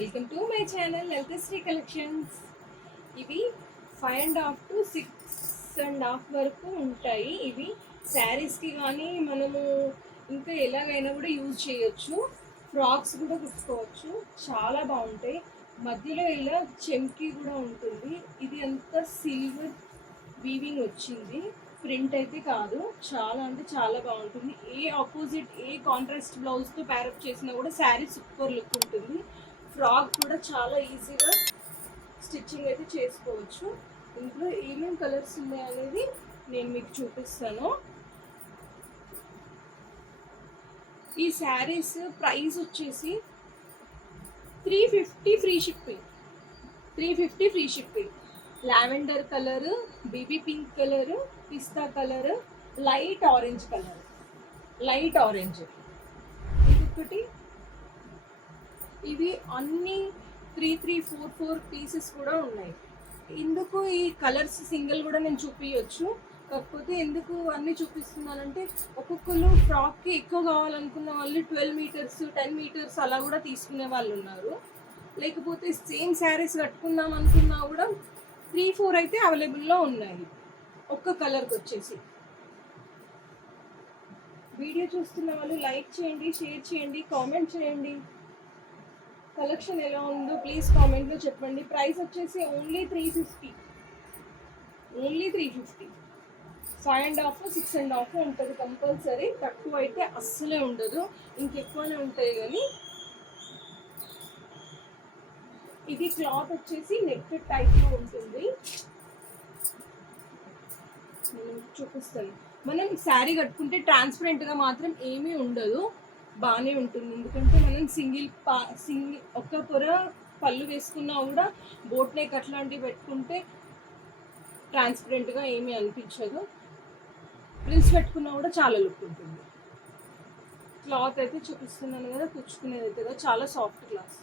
Welcome to my channel Lalithasri collections. ఇవి 5.5 to 6.5 వరకు ఉంటాయి. ఇవి శారీస్కి కానీ మనము ఇంకా ఎలాగైనా కూడా యూజ్ చేయొచ్చు. ఫ్రాక్స్ కూడా కుట్టుకోవచ్చు, చాలా బాగుంటాయి. మధ్యలో ఇలా చెంకి కూడా ఉంటుంది. ఇది అంతా సిల్వర్ వీవింగ్ వచ్చింది, ప్రింట్ అయితే కాదు. చాలా అంటే చాలా బాగుంటుంది. ఏ ఆపోజిట్ ఏ కాంట్రాస్ట్ బ్లౌజ్తో ప్యారప్ చేసినా కూడా శారీ సూపర్ లుక్ ఉంటుంది. ఫ్రాక్ కూడా చాలా ఈజీగా స్టిచ్చింగ్ అయితే చేసుకోవచ్చు. ఇందులో ఏమేమి కలర్స్ ఉన్నాయి అనేది నేను మీకు చూపిస్తాను. ఈ శారీస్ ప్రైస్ వచ్చేసి 350 free shipping. 350 free shipping. Lavender colour, baby pink colour, pista colour, light orange colour, light orange. ఇంకొకటి ఇవి అన్ని 3-4 పీసెస్ కూడా ఉన్నాయి. ఎందుకు ఈ కలర్స్ సింగిల్ కూడా నేను చూపించవచ్చు, కాకపోతే ఎందుకు అన్నీ చూపిస్తున్నానంటే ఒక్కొక్కరు ఫ్రాక్కి ఎక్కువ కావాలనుకున్న వాళ్ళు 12 మీటర్స్ 10 మీటర్స్ అలా కూడా తీసుకునే వాళ్ళు ఉన్నారు. లేకపోతే సేమ్ శారీస్ కట్టుకుందాం అనుకున్నా కూడా 3-4 అయితే అవైలబుల్లో ఉన్నాయి ఒక్క కలర్కి వచ్చేసి. వీడియో చూస్తున్న వాళ్ళు లైక్ చేయండి, షేర్ చేయండి, కామెంట్ చేయండి. కలెక్షన్ ఎలా ఉందో ప్లీజ్ కామెంట్లో చెప్పండి. ప్రైస్ వచ్చేసి ఓన్లీ 350. ఓన్లీ 350. 5.5 6.5 ఉంటుంది కంపల్సరీ. తక్కువ అయితే అస్సలే ఉండదు, ఇంకెక్కువనే ఉంటాయి. కానీ ఇది క్లాత్ వచ్చేసి నెట్ టైప్లో ఉంటుంది. చూపిస్తాను. మనం శారీ కట్టుకుంటే ట్రాన్స్పరెంట్గా మాత్రం ఏమీ ఉండదు, బాగానే ఉంటుంది. ఎందుకంటే మనం సింగిల్ ఒక్క పొర పళ్ళు వేసుకున్నా కూడా బోట్ నెక్ అట్లాంటివి పెట్టుకుంటే ట్రాన్స్పరెంట్గా ఏమీ అనిపించదు. ప్రిల్స్ పెట్టుకున్నా కూడా చాలా లుక్ ఉంటుంది. క్లాత్ అయితే చూపిస్తున్నాను కదా, కుచ్చుకునేది కదా, చాలా సాఫ్ట్ క్లాత్.